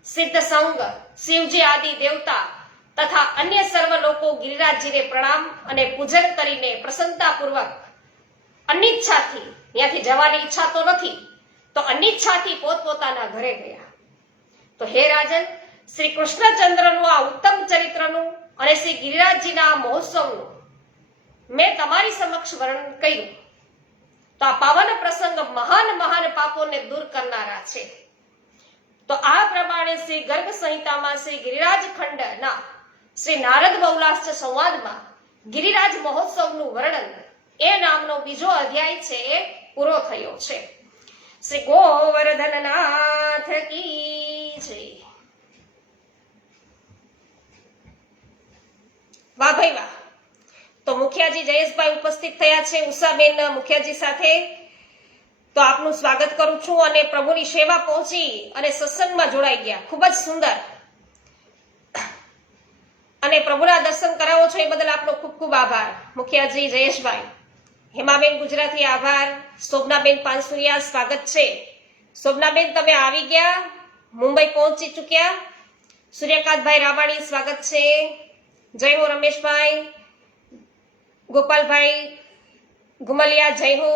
સિદ્ધ સંઘ, શિવજી આદિ દેવતા તથા અન્ય સર્વ લોકો ગિરિરાજજીને પ્રણામ અને પૂજન કરીને પ્રસન્નતાપૂર્વક અનિચ્છાથી, ત્યાંથી જવાની ઈચ્છા તો નથી, તો અનિચ્છાથી પોતપોતાના ઘરે ગયા. તો હે રાજન, શ્રી કૃષ્ણચંદ્રનું આ ઉત્તમ ચરિત્રનું અને શ્રી ગિરિરાજજીના આ મહોત્સવનું મેં તમારી સમક્ષ વર્ણન કર્યું. તો આ પાવન પ્રસંગ મહાન પાપોને દૂર કરનારા છે. તો આ પ્રમાણે શ્રી ગર્ગ સંહિતામાં શ્રી ગિરિરાજ ખંડના શ્રી નારદ બહુલાશ્ચ સંવાદમાં ગિરિરાજ મહોત્સવનું વર્ણન એ નામનો બીજો અધ્યાય છે એ પૂરો થયો છે. શ્રી ગોવર્ધનનાથ કી જય. વાહ ભાઈ વાહ. તો મુખિયાજી જયેશભાઈ ઉપસ્થિત થયા છે ઉષાબેન મુખિયાજી સાથે. તો આપનું સ્વાગત કરું છું અને પ્રભુની સેવા પહોંચી અને સત્સંગમાં જોડાઈ ગયા. ખૂબ જ સુંદર અને પ્રભુના દર્શન કરાવો છો એ બદલ આપનો ખૂબ ખૂબ આભાર મુખિયાજી જયેશભાઈ. હેમાબેન ગુજરાતી આભાર. શોભનાબેન પાનસુરિયા સ્વાગત છે. શોભનાબેન તમે આવી ગયા, મુંબઈ પહોંચી ચુક્યા. સૂર્યકાંતભાઈ રામાણી સ્વાગત છે. જય હો રમેશભાઈ. ગોપાલભાઈ ગુમલિયા જય હો.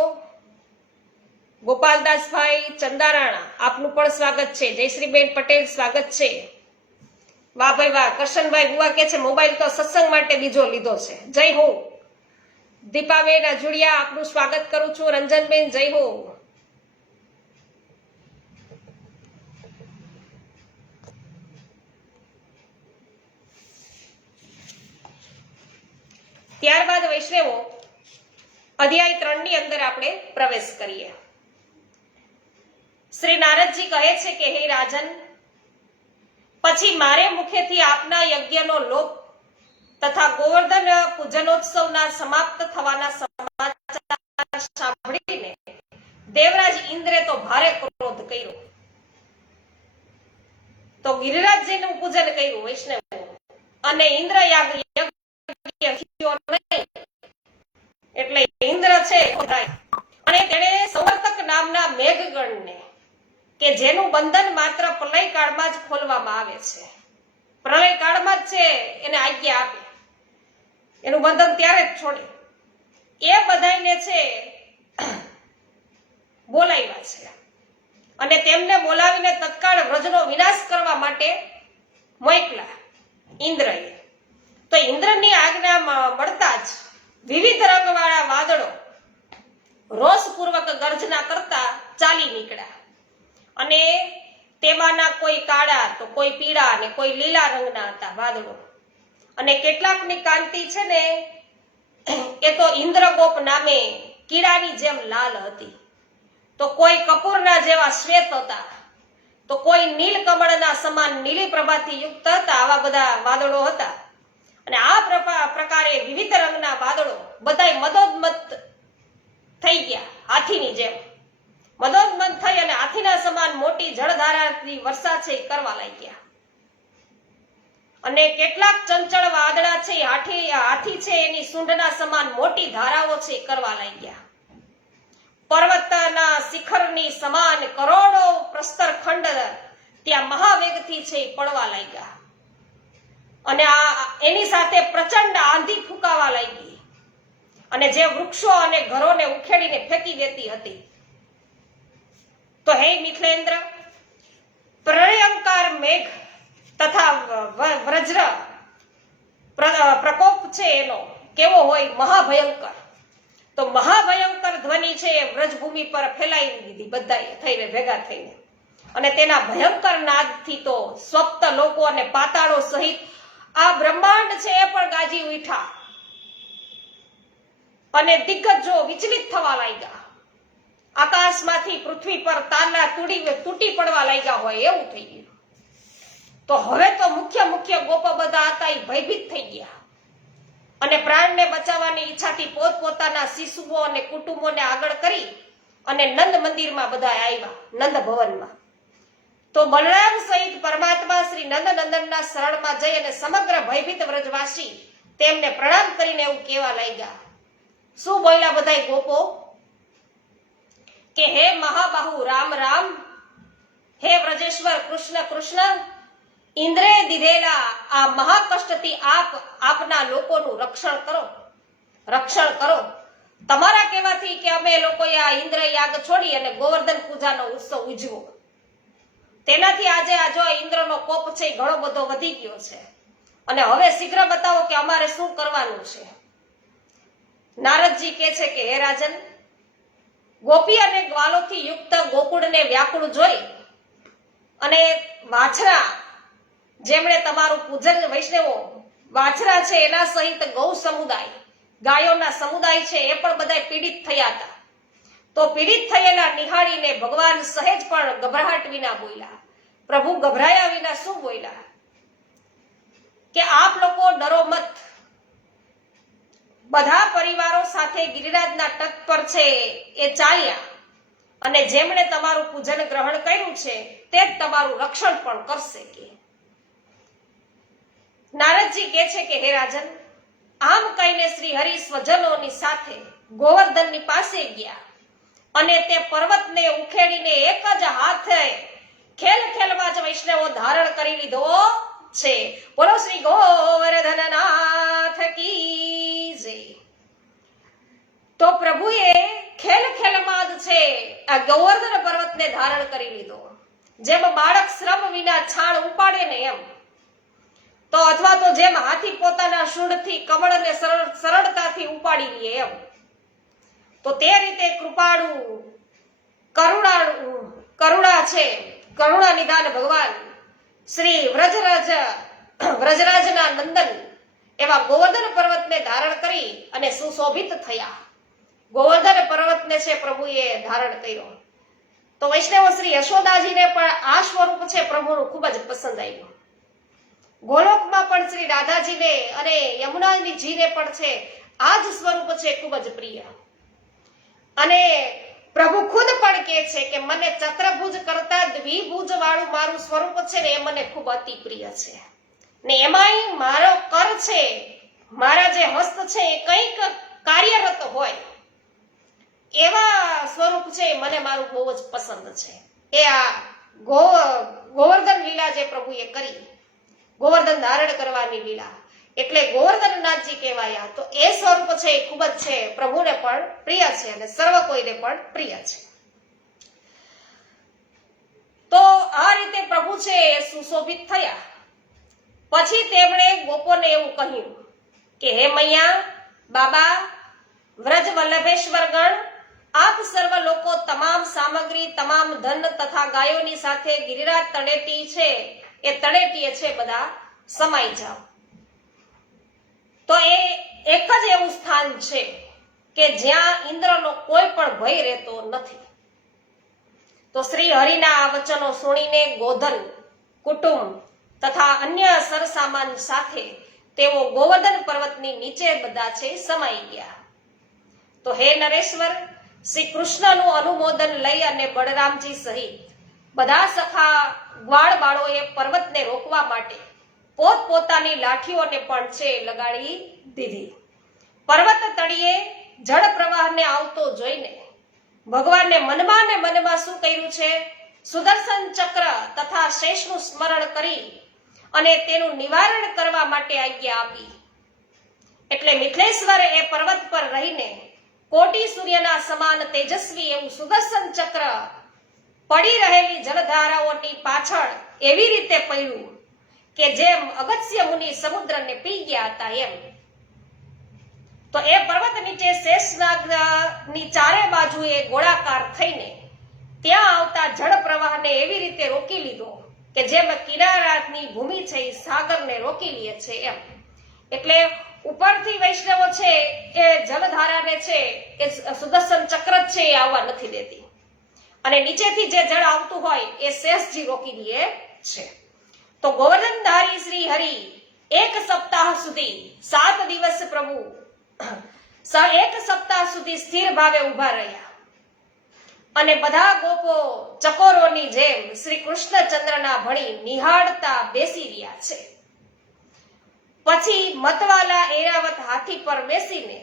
ગોપાલદાસભાઈ ચંદારાણા આપનું પણ સ્વાગત છે. જયશ્રીબેન પટેલ સ્વાગત છે. વાહ ભાઈ વાહ. કરશનભાઈ બુવા કે છે મોબાઈલ તો સત્સંગ માટે બીજો લીધો છે. જય હો. દીપાબેન અજુડિયા આપનું સ્વાગત કરું છું. રંજનબેન જય હો. ત્યારબાદ વૈષ્ણવો અધ્યાય 3 ની અંદર આપણે પ્રવેશ કરીએ. શ્રી નારદજી કહે છે કે હે રાજન, પછી મારે મુખેથી આપના યજ્ઞનો લોપ તથા ગોવર્ધન પૂજનોત્સવના સમાપ્ત થવાના સમાચાર સાંભળીને દેવરાજ ઇન્દ્રે તો ભારે ક્રોધ કર્યો. તો ગિરિરાજજીનું પૂજન કર્યું વૈષ્ણવ અને ઇન્દ્ર યાગ એટલે ઇન્દ્ર છે અને તેણે સંવર્તક નામના મેઘગણને કે જેનું બંધન માત્ર પ્રલય કાળમાં જ ખોલવામાં આવે છે, પ્રલય કાળમાં જ છે એને આજ્ઞા આપે, એનું બંધન ત્યારે જ છોડે, એ બધાને છે બોલાવ્યા છે અને તેમને બોલાવીને તત્કાળ વ્રજનો વિનાશ કરવા માટે મોકલા ઇન્દ્રએ. તો ઇન્દ્રની આજ્ઞા મળતા જ વિવિધ રંગવાળા વાદળો રોષપૂર્વક ગર્જના કરતા ચાલી નીકળ્યા અને તેમાંના કોઈ કાળા તો કોઈ પીળા અને કોઈ લીલા રંગના હતા વાદળો. અને કેટલાકની કાંતિ છે ને એ તો ઇન્દ્રગોપ નામે કીડાની જેમ લાલ હતી, તો કોઈ કપૂરના જેવા શ્વેત હતા, તો કોઈ નીલકમળના સમાન નીલી પ્રભાથી યુક્ત હતા. આવા બધા વાદળો હતા અને આ પ્રકારે વિવિધ રંગના વાદળો બધાય મદોન્મત્ત થઈ ગયા, હાથીની જેમ મદોન્મત્ત થઈ અને હાથીના સમાન મોટી જળધારાની વર્ષા છે કરવા લાગ્યા. અને કેટલાક ચંચળ વાદળા છે હાથી છે એની સૂંઢના સમાન મોટી ધારાઓ છે કરવા લાગ્યા. પર્વતના શિખરની સમાન કરોડો પ્રસ્તર ખંડ ત્યાં મહાવેગથી છે પડવા લાગ્યા અને એની સાથે પ્રચંડ આંધી ફૂંકાવા લાગી અને જે વૃક્ષો અને ઘરોને ઉખેડીને ફેંકી દેતી હતી. તો હે મિથિલેન્દ્ર, પ્રલયંકાર મેઘ તથા વજ્ર પ્રકોપ છે એનો કેવો હોય, મહાભયંકર. તો મહાભયંકર ધ્વનિ છે એ વ્રજભૂમિ પર ફેલાવી દીધી બધાએ થઈને ભેગા થઈને અને તેના ભયંકર નાદથી તો સ્વપ્ત લોકો અને પાતાળો સહિત આ બ્રહ્માંડ છે એ પણ ગાજી ઉઠ્યા અને દિગ્ગજો વિચલિત થવા લાગ્યા. આકાશમાંથી પૃથ્વી પર તારના તૂટી પડવા લાગ્યા હોય એવું થઈ ગયું. તો હવે તો મુખ્ય ગોપો બધા હતા એ ભયભીત થઈ ગયા અને પ્રાણને બચાવવાની ઈચ્છાથી પોતપોતાના શિશુઓ અને કુટુંબોને આગળ કરી અને નંદ મંદિરમાં બધા આવ્યા, નંદ ભવનમાં. તો બલરામ સહિત પરમાત્મા શ્રી નંદનંદનના શરણમાં જઈ અને સમગ્ર ભયભીત વ્રજવાસી તેમને પ્રણામ કરીને એવું કહેવા લાગ્યા. શું બોલ્યા બધાય ગોપો કે હે મહાબાહુ રામ રામ, હે વ્રજેશ્વર કૃષ્ણ કૃષ્ણ, ઇન્દ્રે દીધેલા આ મહાકષ્ટથી આપના લોકોનું રક્ષણ કરો. તમારા કહેવાથી કે અમે લોકોએ આ ઇન્દ્ર યાગ છોડી અને ગોવર્ધન પૂજાનો ઉત્સવ ઉજવો, તેનાથી આજે આ જો ઇન્દ્રનો કોપ છે ઘણો બધો વધી ગયો છે અને હવે શીઘ્ર બતાવો કે અમારે શું કરવાનું છે. નારદજી કહે છે કે હે રાજન, ગોપી અને ગ્વાલોથી યુક્ત ગોકુળને વ્યાકુળ જોઈ અને વાછરા જેમણે તમારું પૂજન, વૈષ્ણવો વાછરા છે એના સહિત ગૌ સમુદાય, ગાયોના સમુદાય છે એ પણ બધા પીડિત થયા હતા. તો પીડિત થયેલા નિહાળીને ભગવાન સહેજ પણ ગભરાટ વિના બોલ્યા. પ્રભુ ગભરાયા વિના શું બોલ્યા કે આપ લોકો ડરો મત. બધા પરિવારો સાથે ગિરિરાજના તટ પર છે એ ચાલ્યા અને જેમણે તમારું પૂજન ગ્રહણ કર્યું છે તે જ તમારું રક્ષણ પણ કરશે. કે નારદજી કહે છે કે હે રાજન, આમ કહીને શ્રી હરિ સ્વજનોની સાથે ગોવર્ધનની પાસે ગયા અને તે પર્વતને ઉખેડીને એક જ હાથે ખેલમાં જ વૈષ્ણવો ધારણ કરી લીધો છે. બોલો શ્રી ગોવર્ધનનાથ કી જય. તો પ્રભુએ ખેલમાં જ છે આ ગોવર્ધન પર્વતને ધારણ કરી લીધો. જેમ બાળક શ્રમ વિના છાણ ઉપાડે ને એમ, તો અથવા તો જેમ હાથી પોતાના શૂળથી કમળને સરળતાથી ઉપાડી લે એમ, તો તે રીતે કૃપાળુ કરુણા છે, કરુણા નિદાન ભગવાન શ્રી વ્રજરાજના નંદન એવા ગોવર્ધન પર્વતને ધારણ કરી અને સુશોભિત થયા. ગોવર્ધન પર્વતને છે પ્રભુએ ધારણ કર્યો. તો વૈષ્ણવ શ્રી યશોદાજીને પણ આ સ્વરૂપ છે પ્રભુનું ખૂબ જ પસંદ આવ્યું. ગોલોકમાં પણ શ્રી રાધાજીને અને યમુનાજીને પણ છે આ જ સ્વરૂપ છે ખૂબ જ પ્રિય. અને પ્રભુ ખુદ પણ કહે છે કે મને ચક્રભુજ કરતા દ્વિભુજ વાળું મારું સ્વરૂપ છે ને એ મને ખૂબ અતિ પ્રિય છે. ને એમાંય મારો કર છે, મારા જે હસ્ત છે એ કંઈક કાર્યરત હોય એવા સ્વરૂપ છે મને મારું બહુ જ પસંદ છે. એ આ ગોવર્ધન લીલા જે પ્રભુએ કરી, ગોવર્ધન ધારણ કરવાની લીલા, એટલે ગોવર્ધનનાથજી કહેવાયા. તો એ સ્વરૂપ છે એ ખૂબ જ છે પ્રભુને પણ પ્રિય છે અને સર્વ કોઈને પણ પ્રિય છે. તો આ રીતે પ્રભુ છે એ સુશોભિત થયા. પછી તેમણે ગોપોને એવું કહ્યું કે હે મૈયા, બાબા, વ્રજ વલ્લભેશ્વર ગણ, આપ સર્વ લોકો તમામ સામગ્રી, તમામ ધન તથા ગાયોની સાથે ગિરિરાજ તળેટી છે એ તળેટીએ છે બધા સમાઈ જાઓ. તો એ એક જ એવું સ્થાન છે કે જ્યાં ઇન્દ્રનો કોઈ પણ ભય રહેતો નથી. તો શ્રી હરિના આ વચનો સુણીને ગોધન કુટુંબ તથા અન્ય સરસામાન સાથે તેઓ ગોવર્ધન પર્વતની નીચે બધા છે સમાઈ ગયા. તો હે નરેશ્વર, શ્રી કૃષ્ણનું અનુમોદન લઈ અને બળરામજી સહિત બધા સખા ગ્વાળ બાળોએ પર્વતને રોકવા માટે પોતપોતાની લાઠીઓને પણ છે લગાડી દીધી. પર્વત તળિયે જળ પ્રવાહને આવતો જોઈને ભગવાનને મનમાં ને મનમાં શું કર્યું છે? સુદર્શન ચક્ર તથા શેષનું સ્મરણ કરી અને તેનું નિવારણ કરવા માટે આજ્ઞા આપી. એટલે મિથલેશ્વર એ પર્વત પર રહીને કોટી સૂર્યના સમાન તેજસ્વી એવું સુદર્શન ચક્ર પડી રહેલી જળધારાઓની પાછળ એવી રીતે પડ્યું કે જેમ અગસ્ત્ય મુનિ સમુદ્રને પી ગયા હતા એમ. તો એ પર્વત નીચે શેષનાગની ચારે બાજુએ ગોળાકાર થઈને ત્યાં આવતા જળ પ્રવાહને એવી રીતે રોકી લીધો કે જેમ કિનારાની ભૂમિ છે એ સાગરને રોકી લે છે એમ. એટલે ઉપરથી વૈષ્ણવો છે એ જલધારાને છે એ સુદર્શન ચક્ર છે એ આવવા નથી દેતી, અને નીચેથી જે જળ આવતું હોય એ શેષજી રોકી લે છે. તો ગોવર્ધનધારી શ્રી હરિ એક સપ્તાહ સુધી 7 દિવસ પ્રભુ 1 સપ્તાહ સુધી સ્થિર ભાવે ઉભા રહ્યા અને બધા ગોપો ચકોરોની જેમ શ્રી કૃષ્ણચંદ્રના ભણી નિહાળતા બેસી રહ્યા છે. પછી મતવાલા એરાવત હાથી પર બેસીને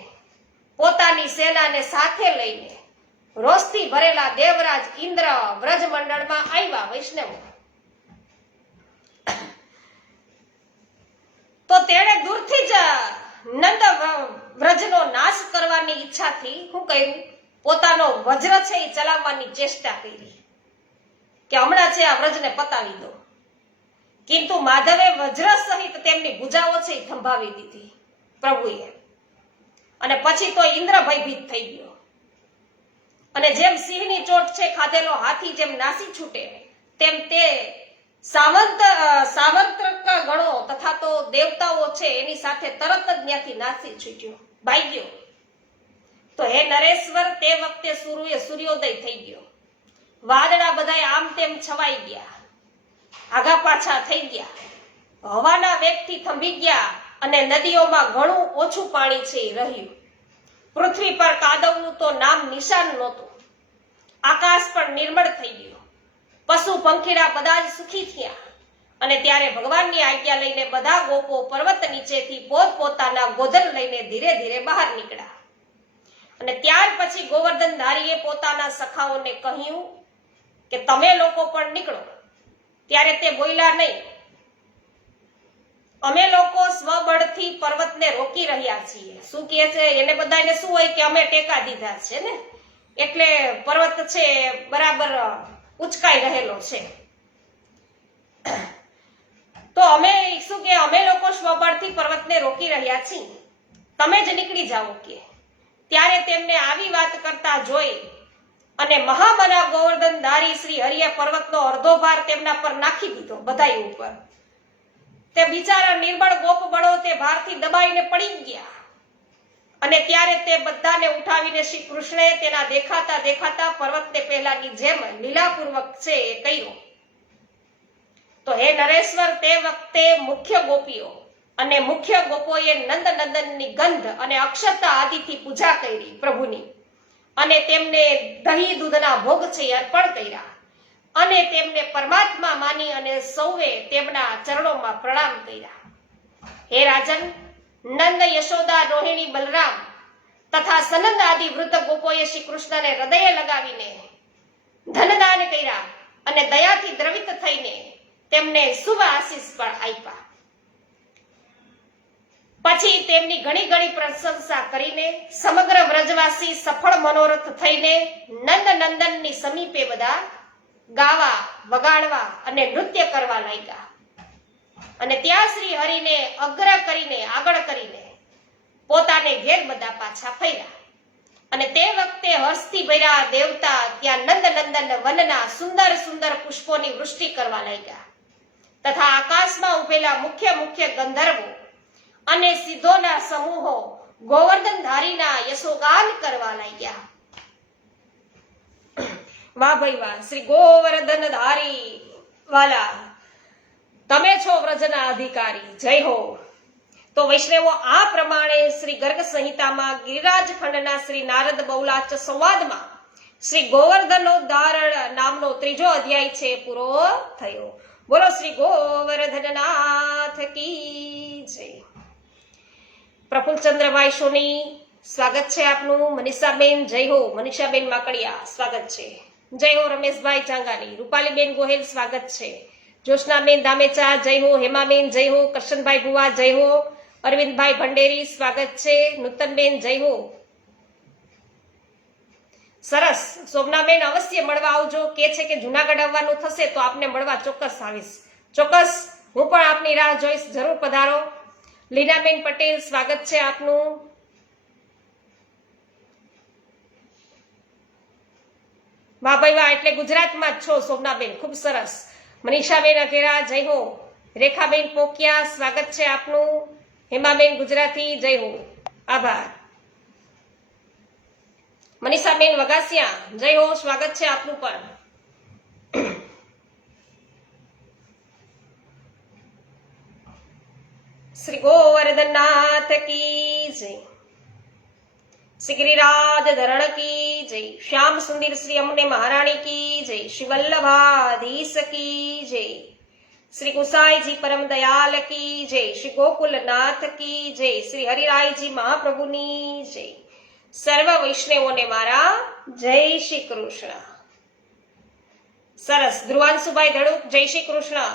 પોતાની સેનાને સાથે લઈને રોષથી ભરેલા દેવરાજ ઇન્દ્ર વ્રજમંડળમાં આવ્યા વૈષ્ણવો. તો તેણે દૂરથી જ નંદ વ્રજનો નાશ કરવાની ઈચ્છાથી શું કર્યું? પોતાનો વજ્ર છે એ ચલાવવાની ચેષ્ટા કરી કે હમણાં છે આ વ્રજને પતાવી દો. કિંતુ માધવે વજ્ર સહિત તેમની ભુજાઓ છે એ થંભાવી દીધી પ્રભુએ. અને પછી તો ઇન્દ્ર ભયભીત થઈ ગયો અને જેમ સિંહની ચોટ છે ખાધેલો હાથી જેમ નાસી છૂટે તેમ તે સાવંત્રક ગણો તથા તો દેવતાઓ છે એની સાથે તરત જ ત્યાંથી નાસી છૂટ્યો, ભાગ્યો. તો હે નરેશ્વર, તે વખતે સૂર્યોદય થઈ ગયો. વાદળા બધાય આમ તેમ છવાઈ ગયા, આગા પાછા થઈ ગયા, હવાના વેગથી થંભી ગયા અને નદીઓમાં ઘણું ઓછું પાણી છે રહ્યું. પૃથ્વી પર કાદવનું તો નામ નિશાન નહોતું. આકાશ પણ નિર્મળ થઈ ગયું. પશુ પંખીડા બધા જ સુખી થયા. અને ત્યારે ભગવાનની આજ્ઞા લઈને બધા ગોપો પર્વત નીચેથી પોતપોતાના ગોધન લઈને ધીરે ધીરે બહાર નીકળ્યા. અને ત્યાર પછી ગોવર્ધનધારીએ પોતાના સખાઓને કહ્યું કે તમે લોકો પણ નીકળો. ત્યારે તે બોલ્યા નહીં, અમે લોકો સ્વબળથી પર્વતને રોકી રહ્યા છીએ. શું કહે છે? એને બધાને શું હોય કે અમે ટેકા દીધા છે ને, એટલે પર્વત છે બરાબર ઉચકાઈ રહેલો છે. તો અમે શું કે અમે લોકો સ્વબળથી પર્વતને રોકી રહ્યા છીએ, તમે જ નીકળી જાઓ કે. ત્યારે તેમને આવી વાત કરતા જોઈ અને મહામના ગોવર્ધનધારી શ્રી હરિએ પર્વતનો અડધો ભાર તેમના પર નાખી દીધો, બધાય ઉપર. તે બિચારા નિર્બળ ગોપ બળો તે ભારથી દબાઈને પડી ગયા. અને ત્યારે તે બધાને ઉઠાવીને શ્રી કૃષ્ણએ તેના દેખાતા દેખાતા પર્વતને પહેલાની જેમ લીલાપૂર્વક છે એ કહ્યું. તો હે નરેશ્વર, તે વખતે મુખ્ય ગોપીઓ અને મુખ્ય ગોપોએ નંદનંદનની ગંધ અને અક્ષતા આદિથી પૂજા કરી પ્રભુની, અને તેમને દહીં દૂધના ભોગ છે અર્પણ કર્યા, અને તેમને પરમાત્મા માની અને સૌએ તેમના ચરણોમાં પ્રણામ કર્યા. હે રાજન, નંદ, યશોદા, રોહિણી, બલરામ તથા સનંદ આદિ વૃદ્ધ ગોપોએ શ્રી કૃષ્ણને હૃદયે લગાવીને ધનદાન કર્યા અને દયાથી દ્રવિત થઈને તેમને શુભ આશીષ પણ આપ્યા. પછી તેમની ઘણી ઘણી પ્રશંસા કરીને સમગ્ર વ્રજવાસી સફળ મનોરથ થઈને નંદ નંદનની સમીપે બધા ગાવા, વગાડવા અને નૃત્ય કરવા લાગ્યા. અને ત્યાં શ્રી હરિને આગળ કરીને પોતાને ઘેર બધા પાછા ફર્યા. અને તે વખતે હર્ષથી ભર્યા દેવતા ત્યાં નંદનંદન વનના સુંદર સુંદર પુષ્પોની વૃષ્ટિ કરવા લાગ્યા. તથા આકાશમાં ઉભેલા મુખ્ય મુખ્ય ગંધર્વો અને સિદ્ધોના સમૂહો ગોવર્ધનધારીના યશોગાન કરવા લાગ્યા. વાહ ભાઈ વાહ! શ્રી ગોવર્ધનધારી વાલા, તમે છો વ્રજના અધિકારી, જય હો. તો વૈષ્ણવો, આ પ્રમાણે શ્રી ગર્ગ સંહિતામાં ગિરિરાજ ખંડના શ્રી નારદ બહુલાચ સંવાદમાં શ્રી ગોવર્ધનોદ્ધાર નામનો 3જો અધ્યાય છે પૂરો થયો. બોલો શ્રી ગોવર્ધનનાથ કી જય. પ્રફુલ્લચંદ્રભાઈ સોની, સ્વાગત છે આપનું. મનીષાબેન, જય હો. મનીષાબેન માકડિયા, સ્વાગત છે. જય હો. રમેશભાઈ ચાંગાની, રૂપાલીબેન ગોહેલ, સ્વાગત છે. જોશનાબેન દામેચા, જય હો. હેમાબેન, જય હો. કરશનભાઈ ભુવા, જય હો. અરવિંદભાઈ ભંડેરી, સ્વાગત છે. નૂતનબેન, જય હો. સરસ. શોભનાબેન, અવશ્ય મળવા આવજો. કે છે કે જુનાગઢ આવવાનું થશે તો આપને મળવા ચોક્કસ આવીશ. ચોક્કસ, હું પણ આપની રાહ જોઈશ. જરૂર પધારો. લીનાબેન પટેલ, સ્વાગત છે આપનું. વાહ ભાઈ વાહ, એટલે ગુજરાતમાં જ છો શોભનાબેન, ખૂબ સરસ. મનીષાબેન અઘેરા, જય હો. રેખાબેન પોકિયા, સ્વાગત છે આપનું. હેમાબેન ગુજરાતી, જય હો. આભાર. મનીષાબેન વગાસિયા, જય હો. સ્વાગત છે આપનું પણ. શ્રી ગોવર્ધનનાથ કી જય. શ્રી ગિરિરાજ ધરણ કી જય. શ્યામ સુંદર શ્રી અમને મહારાણી કી જય. શ્રી વલ્લભાધીશ કી જય. શ્રી ગુસાઈજી પરમ દયાલ કી જય. શ્રી ગોકુલનાથ કી જય. શ્રી હરિરાયજી મહાપ્રભુની જય. સર્વ વૈષ્ણવોને મારા જય શ્રી કૃષ્ણ. સરસ. ધ્રુવાંશુભાઈ ધડુક, જય શ્રી કૃષ્ણ.